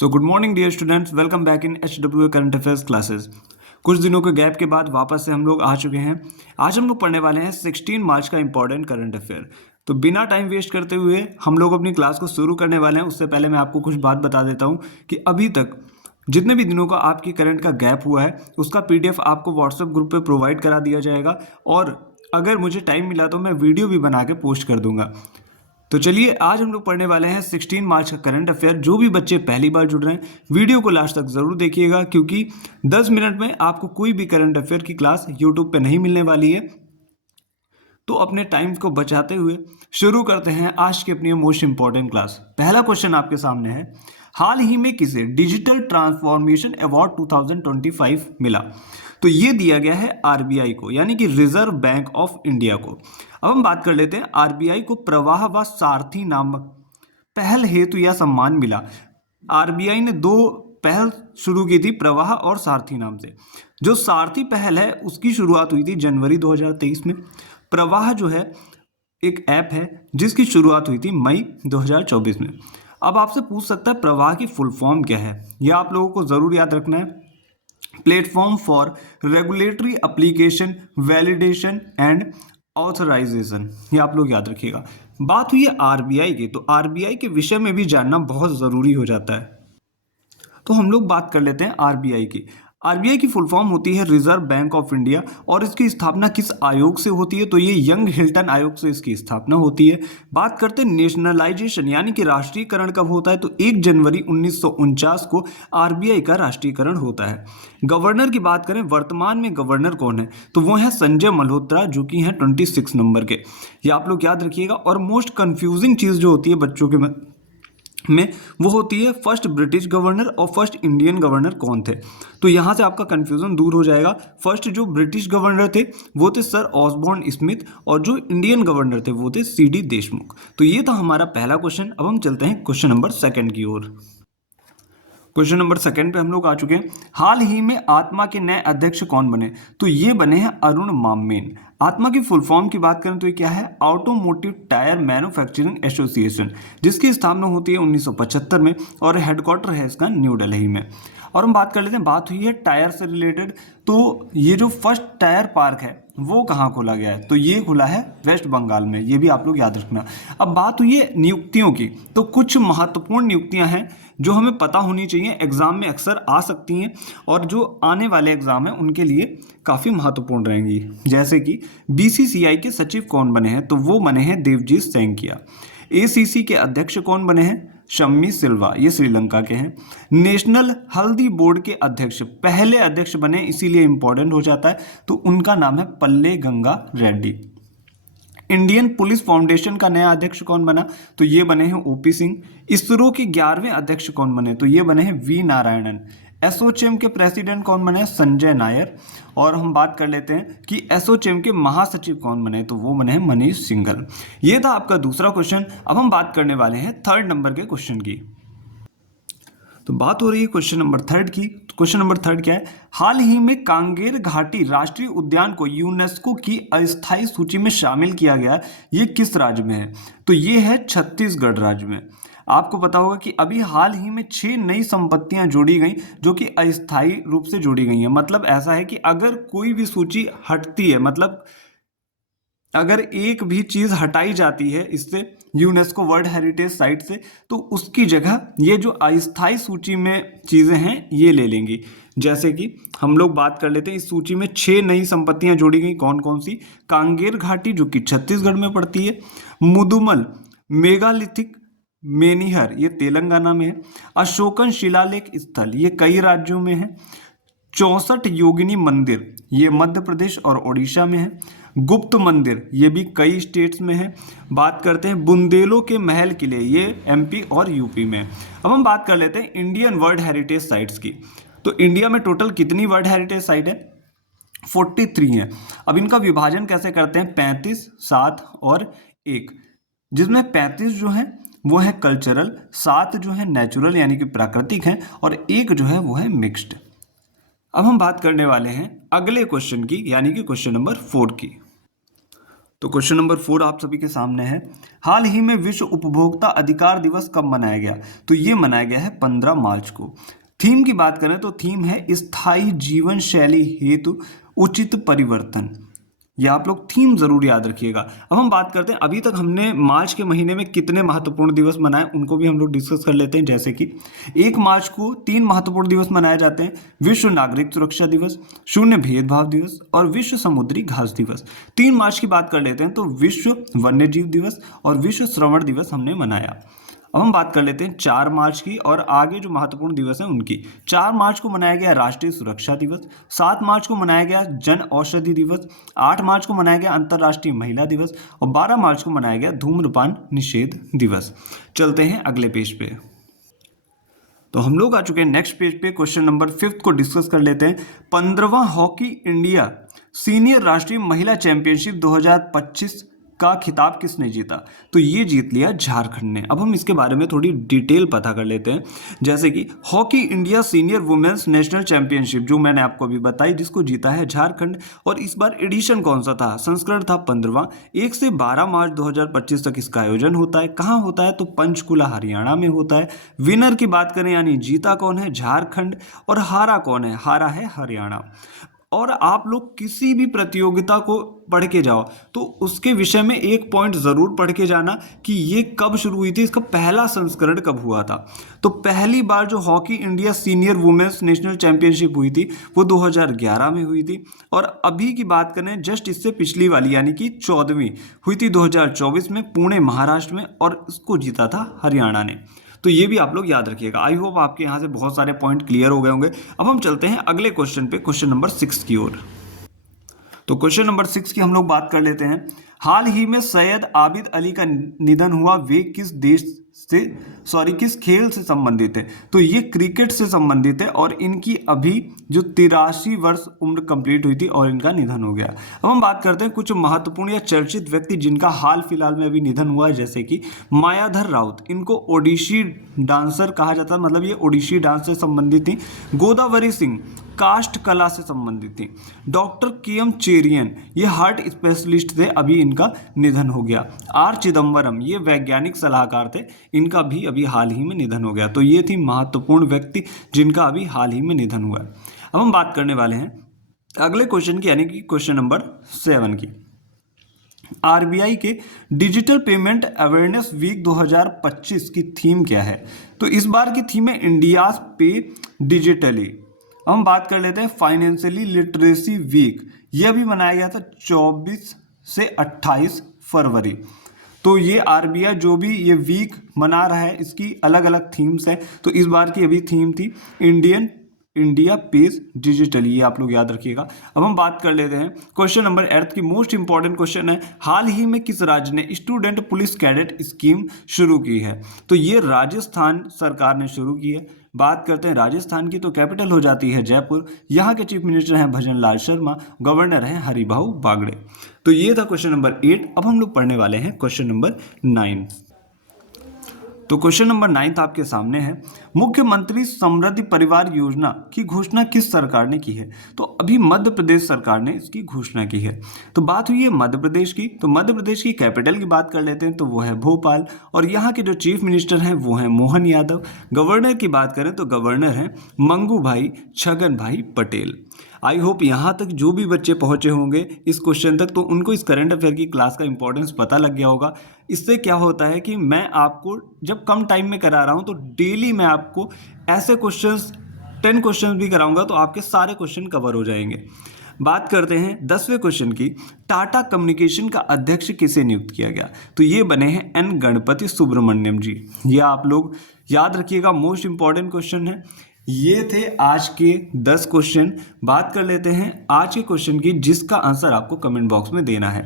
So good morning dear students, welcome back in HW current affairs classes. कुछ दिनों के gap के बाद वापस से हम लोग आ चुके हैं। आज हम लोग पढ़ने वाले हैं 16 मार्च का इंपॉर्टेंट करंट अफेयर। तो बिना टाइम वेस्ट करते हुए हम लोग अपनी क्लास को शुरू करने वाले हैं। उससे पहले मैं आपको कुछ बात बता देता हूँ कि अभी तक जितने भी दिनों का आपकी करंट का गैप हुआ है उसका PDF आपको व्हाट्सएप ग्रुप पे प्रोवाइड करा दिया जाएगा, और अगर मुझे टाइम मिला तो मैं वीडियो भी बना के पोस्ट कर दूंगा। तो चलिए आज हम लोग पढ़ने वाले हैं 16 मार्च का करंट अफेयर। जो भी बच्चे पहली बार जुड़ रहे हैं वीडियो को लास्ट तक ज़रूर देखिएगा, क्योंकि 10 मिनट में आपको कोई भी करंट अफेयर की क्लास यूट्यूब पे नहीं मिलने वाली है। तो अपने टाइम को बचाते हुए शुरू करते हैं आज की अपनी मोस्ट इंपॉर्टेंट क्लास। पहला क्वेश्चन आपके सामने है, हाल ही में किसे डिजिटल ट्रांसफॉर्मेशन अवार्ड 2025 मिला? तो ये दिया गया है RBI को, यानी कि रिजर्व बैंक ऑफ इंडिया को। अब हम बात कर लेते हैं, RBI को प्रवाह व सारथी नामक पहल हेतु यह सम्मान मिला। RBI ने दो पहल शुरू की थी, प्रवाह और सारथी नाम से। जो सारथी पहल है उसकी शुरुआत हुई थी जनवरी 2023 में। प्रवाह जो है एक ऐप है जिसकी शुरुआत हुई थी मई 2024 में। अब आपसे पूछ सकता है प्रवाह की फुल फॉर्म क्या है, यह आप लोगों को ज़रूर याद रखना है। Platform for regulatory application validation and authorisation, ये आप लोग याद रखिएगा। बात हुई है RBI की, तो RBI के विषय में भी जानना बहुत ज़रूरी हो जाता है। तो हम लोग बात कर लेते हैं RBI की। RBI की फुल फॉर्म होती है रिजर्व बैंक ऑफ इंडिया, और इसकी स्थापना किस आयोग से होती है? तो ये यंग हिल्टन आयोग से इसकी स्थापना होती है। बात करते हैं नेशनलाइजेशन यानी कि राष्ट्रीयकरण कब होता है? तो 1 जनवरी 1949 को RBI का राष्ट्रीयकरण होता है। गवर्नर की बात करें, वर्तमान में गवर्नर कौन है? तो वो है संजय मल्होत्रा, जो कि हैं 26 नंबर के। ये आप लोग याद रखिएगा। और मोस्ट कंफ्यूजिंग चीज़ जो होती है बच्चों के में वो होती है फर्स्ट ब्रिटिश गवर्नर और फर्स्ट इंडियन गवर्नर कौन थे। तो यहाँ से आपका कंफ्यूजन दूर हो जाएगा। फर्स्ट जो ब्रिटिश गवर्नर थे वो थे सर ऑसबॉर्न स्मिथ, और जो इंडियन गवर्नर थे वो थे CD देशमुख। तो ये था हमारा पहला क्वेश्चन। अब हम चलते हैं क्वेश्चन नंबर सेकंड की ओर। क्वेश्चन नंबर सेकंड पे हम लोग आ चुके हैं। हाल ही में आत्मा के नए अध्यक्ष कौन बने? तो ये बने हैं अरुण मामेन। आत्मा की फुल फॉर्म की बात करें तो ये क्या है? ऑटोमोटिव टायर मैन्युफैक्चरिंग एसोसिएशन, जिसकी स्थापना होती है 1975 में, और हेडक्वार्टर है इसका न्यू दिल्ली में। और हम बात कर लेते हैं, बात हुई है टायर से रिलेटेड, तो ये जो फर्स्ट टायर पार्क है वो कहाँ खोला गया है? तो ये खुला है वेस्ट बंगाल में, ये भी आप लोग याद रखना। अब बात हुई है नियुक्तियों की, तो कुछ महत्वपूर्ण नियुक्तियां हैं जो हमें पता होनी चाहिए, एग्जाम में अक्सर आ सकती हैं, और जो आने वाले एग्जाम हैं उनके लिए काफ़ी महत्वपूर्ण रहेंगी। जैसे कि BCCI के सचिव कौन बने हैं? तो वो बने हैं देवजीत सैंकिया। ACC के अध्यक्ष कौन बने हैं? शम्मी सिल्वा, ये श्रीलंका के हैं। नेशनल हल्दी बोर्ड के अध्यक्ष पहले अध्यक्ष बने, इसीलिए इंपॉर्टेंट हो जाता है, तो उनका नाम है Palle Ganga Reddy. Indian police foundation का नया अध्यक्ष कौन बना? तो ये बने हैं OP सिंह। इसरो के 11वें अध्यक्ष कौन बने? तो ये बने हैं V नारायणन। एसोचैम के प्रेसिडेंट कौन बने? संजय नायर। और हम बात कर लेते हैं कि एसोचैम के महासचिव कौन बने? तो वो बने हैं मनीष सिंघल। ये था आपका दूसरा क्वेश्चन। अब हम बात करने वाले हैं थर्ड नंबर के क्वेश्चन की। तो बात हो रही है क्वेश्चन नंबर थर्ड की। क्वेश्चन नंबर थर्ड क्या है? हाल ही में कांगेर घाटी राष्ट्रीय उद्यान को यूनेस्को की अस्थायी सूची में शामिल किया गया, ये किस राज्य में है? तो ये है छत्तीसगढ़ राज्य में। आपको पता होगा कि अभी हाल ही में 6 नई संपत्तियां जोड़ी गई जो कि अस्थायी रूप से जोड़ी गई हैं। मतलब ऐसा है कि अगर कोई भी सूची हटती है, मतलब अगर एक भी चीज़ हटाई जाती है इससे, यूनेस्को वर्ल्ड हेरिटेज साइट से, तो उसकी जगह ये जो अस्थायी सूची में चीज़ें हैं ये ले लेंगी। जैसे कि हम लोग बात कर लेते हैं, इस सूची में 6 नई संपत्तियां जोड़ी गई। कौन कौन सी? कांगेर घाटी जो कि छत्तीसगढ़ में पड़ती है, मुदुमल मेगालिथिक मेनिहर ये तेलंगाना में है, अशोकन शिलालेख स्थल ये कई राज्यों में है, 64 योगिनी मंदिर ये मध्य प्रदेश और उड़ीसा में है, गुप्त मंदिर ये भी कई स्टेट्स में है। बात करते हैं बुंदेलो के महल किले, ये MP और UP में। अब हम बात कर लेते हैं इंडियन वर्ल्ड हेरिटेज साइट्स की। तो इंडिया में टोटल कितनी वर्ल्ड हेरिटेज साइट है? 43 हैं। अब इनका विभाजन कैसे करते हैं? 35, 7 और 1, जिसमें 35 जो है वो है कल्चरल, 7 जो है नेचुरल यानी कि प्राकृतिक हैं, और 1 जो है वो है मिक्स्ड। अब हम बात करने वाले हैं अगले क्वेश्चन की, यानी कि क्वेश्चन नंबर 4 की। तो क्वेश्चन नंबर 4 आप सभी के सामने है। हाल ही में विश्व उपभोक्ता अधिकार दिवस कब मनाया गया? तो ये मनाया गया है 15 मार्च को। थीम की बात करें तो थीम है स्थायी जीवन शैली हेतु उचित परिवर्तन। ये आप लोग थीम जरूर याद रखिएगा। अब हम बात करते हैं, अभी तक हमने मार्च के महीने में कितने महत्वपूर्ण दिवस मनाए उनको भी हम लोग डिस्कस कर लेते हैं। जैसे कि 1 मार्च को 3 महत्वपूर्ण दिवस मनाए जाते हैं। विश्व नागरिक सुरक्षा दिवस, शून्य भेदभाव दिवस और विश्व समुद्री घास दिवस। 3 मार्च की बात कर लेते हैं तो विश्व वन्य जीव दिवस और विश्व श्रवण दिवस हमने मनाया। अब हम बात कर लेते हैं 4 मार्च की और आगे जो महत्वपूर्ण दिवस हैं उनकी। 4 मार्च को मनाया गया राष्ट्रीय सुरक्षा दिवस, 7 मार्च को मनाया गया जन औषधि दिवस, 8 मार्च को मनाया गया अंतर्राष्ट्रीय महिला दिवस और 12 मार्च को मनाया गया धूम्रपान निषेध दिवस। चलते हैं अगले पेज पे। तो हम लोग आ चुके हैं नेक्स्ट पेज पे। क्वेश्चन नंबर 5 को डिस्कस कर लेते हैं। 15वां हॉकी इंडिया सीनियर राष्ट्रीय महिला चैंपियनशिप 2025 का खिताब किसने जीता? तो ये जीत लिया झारखंड ने। अब हम इसके बारे में थोड़ी डिटेल पता कर लेते हैं। जैसे कि hockey India senior women's national championship जो मैंने आपको अभी बताई, जिसको जीता है झारखंड। और इस बार एडिशन कौन सा था? संस्करण था 15वां। 1 से 12 मार्च 2025 तक इसका आयोजन होता है। कहाँ होता है? तो पंचकुला हरियाणा में होता है। विनर की बात करें यानी जीता कौन है? झारखंड। और हारा कौन है? हारा है हरियाणा। और आप लोग किसी भी प्रतियोगिता को पढ़ के जाओ तो उसके विषय में एक पॉइंट ज़रूर पढ़ के जाना कि ये कब शुरू हुई थी, इसका पहला संस्करण कब हुआ था। तो पहली बार जो hockey India senior women's national championship हुई थी वो 2011 में हुई थी। और अभी की बात करें जस्ट इससे पिछली वाली यानी कि 14वीं हुई थी 2024 में पुणे महाराष्ट्र में, और इसको जीता था हरियाणा ने। तो ये भी आप लोग याद रखिएगा। आई होप आपके यहाँ से बहुत सारे पॉइंट क्लियर हो गए होंगे। अब हम चलते हैं अगले क्वेश्चन पे, क्वेश्चन नंबर 6 की ओर। तो क्वेश्चन नंबर 6 की हम लोग बात कर लेते हैं। हाल ही में सैयद आबिद अली का निधन हुआ, वे किस किस खेल से संबंधित है? तो ये क्रिकेट से संबंधित है और इनकी अभी जो 83 वर्ष उम्र कंप्लीट हुई थी और इनका निधन हो गया। अब हम बात करते हैं कुछ महत्वपूर्ण या चर्चित व्यक्ति जिनका हाल फिलहाल में अभी निधन हुआ है। जैसे कि मायाधर राउत, इनको ओडिशी डांसर कहा जाता है, मतलब ये ओडिशी डांस से संबंधित थी। गोदावरी सिंह कास्ट कला से संबंधित थी। Doctor KM. चेरियन ये हार्ट स्पेशलिस्ट थे, अभी इनका निधन हो गया। आर चिदम्बरम ये वैज्ञानिक सलाहकार थे, इनका भी अभी हाल ही में निधन हो गया। तो ये थी महत्वपूर्ण व्यक्ति जिनका अभी हाल ही में निधन हुआ है। अब हम बात करने वाले हैं अगले क्वेश्चन की यानी कि क्वेश्चन नंबर 7 की। आरबीआई के डिजिटल पेमेंट अवेयरनेस वीक 2025 की थीम क्या है? तो इस बार की थीम है इंडियाज पे डिजिटली। हम बात कर लेते हैं फाइनेंशियली लिटरेसी वीक, यह भी मनाया गया था 24 से 28 फरवरी। तो ये आरबीआई जो भी ये वीक मना रहा है इसकी अलग अलग थीम्स है। तो इस बार की अभी थीम थी इंडिया पेज डिजिटली, ये आप लोग याद रखिएगा। अब हम बात कर लेते हैं क्वेश्चन नंबर 8 की। मोस्ट इंपॉर्टेंट क्वेश्चन है, हाल ही में किस राज्य ने स्टूडेंट पुलिस कैडेट स्कीम शुरू की है? तो ये राजस्थान सरकार ने शुरू की है। बात करते हैं राजस्थान की, तो कैपिटल हो जाती है जयपुर। यहाँ के चीफ मिनिस्टर हैं भजन लाल शर्मा, गवर्नर हैं हरिभाऊ बागड़े। तो ये था क्वेश्चन नंबर 8। अब हम लोग पढ़ने वाले हैं क्वेश्चन नंबर 9। तो क्वेश्चन नंबर 9 आपके सामने है, मुख्यमंत्री समृद्धि परिवार योजना की घोषणा किस सरकार ने की है? तो अभी मध्य प्रदेश सरकार ने इसकी घोषणा की है। तो बात हुई है मध्य प्रदेश की, तो मध्य प्रदेश की कैपिटल की बात कर लेते हैं तो वो है भोपाल। और यहाँ के जो चीफ मिनिस्टर हैं वो हैं मोहन यादव। गवर्नर की बात करें तो गवर्नर हैं मंगू भाई छगन भाई पटेल। आई होप यहाँ तक जो भी बच्चे पहुँचे होंगे इस क्वेश्चन तक, तो उनको इस करंट अफेयर की क्लास का इंपॉर्टेंस पता लग गया होगा। इससे क्या होता है कि मैं आपको जब कम टाइम में करा रहा हूँ तो डेली मैं आपको ऐसे क्वेश्चंस 10 क्वेश्चंस भी कराऊंगा तो आपके सारे क्वेश्चन कवर हो जाएंगे। बात करते हैं 10वें क्वेश्चन की। टाटा कम्युनिकेशन का अध्यक्ष किसे नियुक्त किया गया? तो ये बने हैं एन गणपति सुब्रमण्यम जी। ये आप लोग याद रखिएगा, मोस्ट इंपॉर्टेंट क्वेश्चन है। ये थे आज के 10 क्वेश्चन। बात कर लेते हैं आज के क्वेश्चन की जिसका आंसर आपको कमेंट बॉक्स में देना है।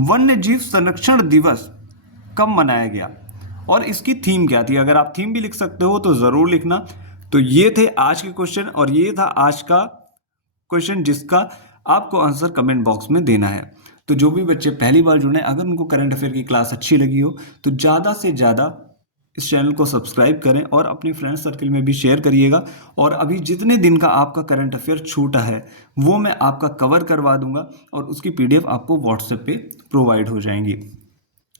वन्य जीव संरक्षण दिवस कब मनाया गया और इसकी थीम क्या थी? अगर आप थीम भी लिख सकते हो तो ज़रूर लिखना। तो ये थे आज के क्वेश्चन और ये था आज का क्वेश्चन जिसका आपको आंसर कमेंट बॉक्स में देना है। तो जो भी बच्चे पहली बार जुड़े, अगर उनको करंट अफेयर की क्लास अच्छी लगी हो तो ज़्यादा से ज़्यादा इस चैनल को सब्सक्राइब करें और अपने फ्रेंड सर्कल में भी शेयर करिएगा। और अभी जितने दिन का आपका करंट अफेयर छूटा है वो मैं आपका कवर करवा दूंगा और उसकी PDF आपको व्हाट्सएप पे प्रोवाइड हो जाएंगी।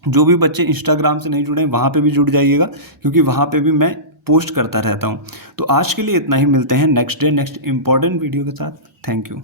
जो भी बच्चे इंस्टाग्राम से नहीं जुड़े हैं वहाँ पे भी जुड़ जाइएगा, क्योंकि वहाँ पे भी मैं पोस्ट करता रहता हूँ। तो आज के लिए इतना ही, मिलते हैं next day next important video के साथ। Thank you.